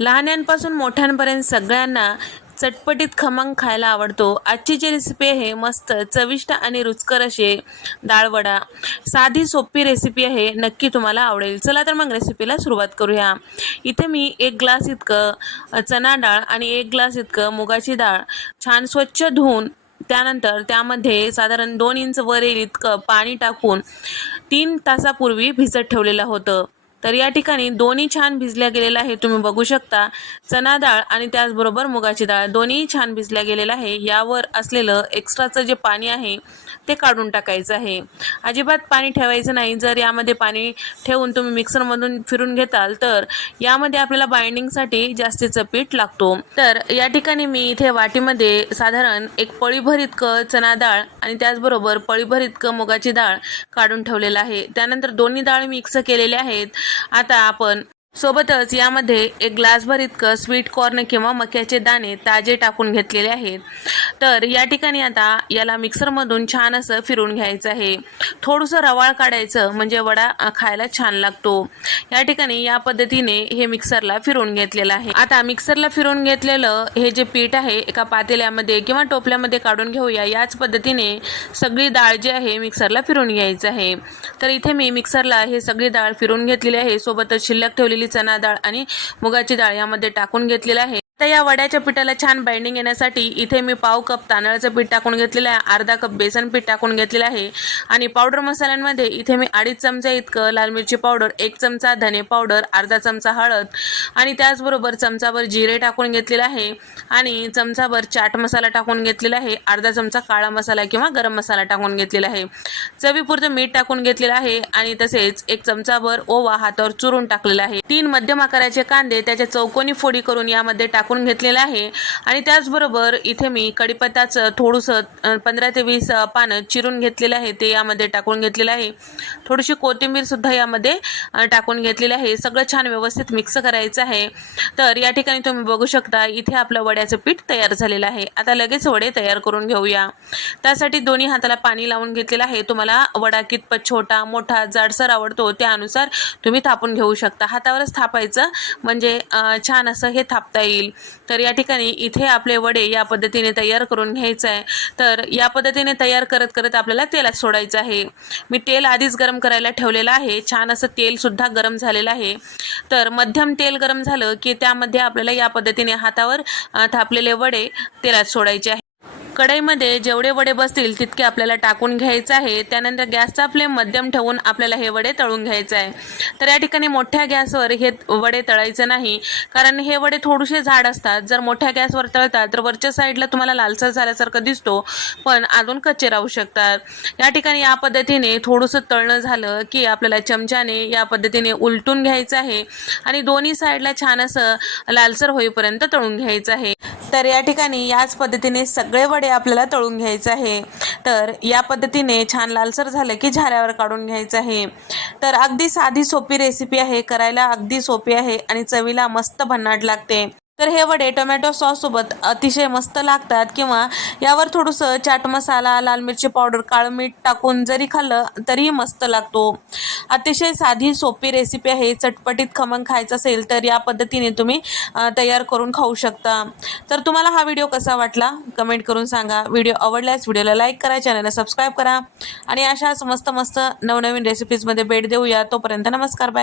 लहान्यांपासून मोठ्यांपर्यंत सगळ्यांना चटपटीत खमंग खायला आवडतो. आजची जी रेसिपी आहे मस्त चविष्ट आणि रुचकर असे डाळवडा साधी सोपी रेसिपी आहे नक्की तुम्हाला आवडेल. चला तर मग रेसिपीला सुरुवात करूया. इथे मी एक ग्लास इतकं चणा डाळ आणि एक ग्लास इतकं मुगाची डाळ छान स्वच्छ धुवून त्यानंतर त्यामध्ये साधारण दोन इंच वर येईल इतकं पाणी टाकून तीन तासापूर्वी भिजत ठेवलेलं होतं. तर या ठिकाणी दोन्ही छान भिजल्या गेलेलं आहे तुम्ही बघू शकता. चना डाळ आणि त्याचबरोबर मुगाची डाळ दोन्ही छान भिजल्या गेलेलं आहे. यावर असलेलं एक्स्ट्राचं जे पाणी आहे ते काढून टाकायचं आहे. अजिबात पाणी ठेवायचं नाही. जर यामध्ये पाणी ठेवून तुम्ही मिक्सरमधून फिरून घेताल तर यामध्ये आपल्याला बाइंडिंगसाठी जास्तीचं पीठ लागतो. तर या ठिकाणी मी इथे वाटीमध्ये साधारण एक पळीभर इतकं चणा डाळ आणि त्याचबरोबर पळीभर इतकं मुगाची डाळ काढून ठेवलेलं आहे. त्यानंतर दोन्ही डाळ मिक्स केलेल्या आहेत. आता आपण सोबतच यामध्ये एक ग्लासभर इतकं स्वीट कॉर्न किंवा मक्याचे दाणे ताजे टाकून घेतलेले आहेत. तर या ठिकाणी आता याला मिक्सरमधून छान असं फिरून घ्यायचं आहे. थोडंसं रवाळ काढायचं म्हणजे वडा खायला छान लागतो. या ठिकाणी या पद्धतीने हे मिक्सरला फिरून घेतलेलं आहे. आता मिक्सरला फिरून घेतलेलं हे जे पीठ आहे एका पातेल्यामध्ये किंवा टोपल्यामध्ये काढून घेऊया. याच पद्धतीने सगळी डाळ जी आहे मिक्सरला फिरून घ्यायचं आहे. तर इथे मी मिक्सरला हे सगळी डाळ फिरून घेतलेली आहे. सोबतच शिल्लक ठेवलेली चणा डाळ आणि मुगाची डाळ यामध्ये टाकून घेतलेलं आहे. तर या वड्याच्या पिठाला छान बाइंडिंग येण्यासाठी इथे मी पाव कप तांदळाचं पीठ टाकून घेतलेलं आहे अर्धा कप बेसन पीठ टाकून घेतलेलं आहे आणि पावडर मसाल्यांमध्ये इथे मी अडीच चमचा इतकं लाल मिरची पावडर एक चमचा धने पावडर अर्धा चमचा हळद आणि त्याचबरोबर चमचाभर जिरे टाकून घेतलेलं आहे आणि चमचाभर चाट मसाला टाकून घेतलेला आहे अर्धा चमचा काळा मसाला किंवा गरम मसाला टाकून घेतलेला आहे. चवीपुरतं मीठ टाकून घेतलेलं आहे आणि तसेच एक चमचाभर ओवा हातावर चुरून टाकलेला आहे. तीन मध्यम आकाराचे कांदे त्याच्या चौकोनी फोडी करून यामध्ये टाकून घेतलेला आहे. आणि त्याचबरोबर इथे मी कडीपत्ताचं थोडंसं पंधरा ते वीस पानं चिरून घेतलेलं आहे. ते यामध्ये टाकून घेतलेलं आहे. थोडीशी कोथिंबीरसुद्धा यामध्ये टाकून घेतलेली आहे. सगळं छान व्यवस्थित मिक्स करायचं आहे. तर या ठिकाणी तुम्ही बघू शकता इथे आपलं वड्याचं पीठ तयार झालेलं आहे. आता लगेच वडे तयार करून घेऊया. त्यासाठी दोन्ही हाताला पाणी लावून घेतलेलं आहे. तुम्हाला वडा कितपत छोटा मोठा जाडसर आवडतो त्यानुसार तुम्ही थापून घेऊ शकता. हातावरच थापायचं म्हणजे छान असं हे थापता येईल. तर या ठिकाणी इथे आपले वडे या पद्धतीने तयार करून घ्यायचं आहे. तर या पद्धतीने तयार करत करत आपल्याला तेलात सोडायचं आहे. मी तेल आधीच गरम करायला ठेवलेलं आहे. छान असं तेलसुद्धा गरम झालेलं आहे. तर मध्यम तेल गरम झालं की त्यामध्ये आपल्याला या पद्धतीने हातावर थापलेले वडे तेलात सोडायचे आहे. कढईमध्ये जेवढे वडे बसतील तितके आपल्याला टाकून घ्यायचं आहे. त्यानंतर गॅसचा फ्लेम मध्यम ठेवून आपल्याला हे वडे तळून घ्यायचं आहे. तर या ठिकाणी मोठ्या गॅसवर हे वडे तळायचं नाही. कारण हे वडे थोडेसे झाड असतात. जर मोठ्या गॅसवर तळतात तर वरच्या साईडला तुम्हाला लालसर झाल्यासारखं दिसतो. पण अजून कच्चे राहू शकतात. या ठिकाणी या पद्धतीने थोडंसं तळणं झालं की आपल्याला चमच्याने या पद्धतीने उलटून घ्यायचं आहे. आणि दोन्ही साईडला छान असं लालसर होईपर्यंत तळून घ्यायचं आहे. तर या ठिकाणी याच पद्धतीने सगळे वडे आपल्याला तळून घ्यायचे आहे. तर या पद्धतीने छान लालसर झालं की झाऱ्यावर काढून घ्यायचं आहे. तर अगदी साधी सोपी रेसिपी आहे. करायला अगदी सोपी आहे आणि चवीला मस्त भन्नाट लागते. तर हे वडे टोमॅटो सॉससोबत अतिशय मस्त लागतात किंवा यावर थोडंसं चाट मसाला लाल मिरची पावडर काळं मीठ टाकून जरी खाल्लं तरीही मस्त लागतो. अतिशय साधी सोपी रेसिपी आहे. चटपटीत खमंग खायचं असेल तर या पद्धतीने तुम्ही तयार करून खाऊ शकता. तर तुम्हाला हा व्हिडिओ कसा वाटला? कमेंट करून सांगा. व्हिडिओ आवडल्यास व्हिडिओला लाईक करा चॅनलला सबस्क्राईब करा. आणि अशाच मस्त मस्त नवनवीन रेसिपीजमध्ये भेट देऊया. तोपर्यंत नमस्कार बाय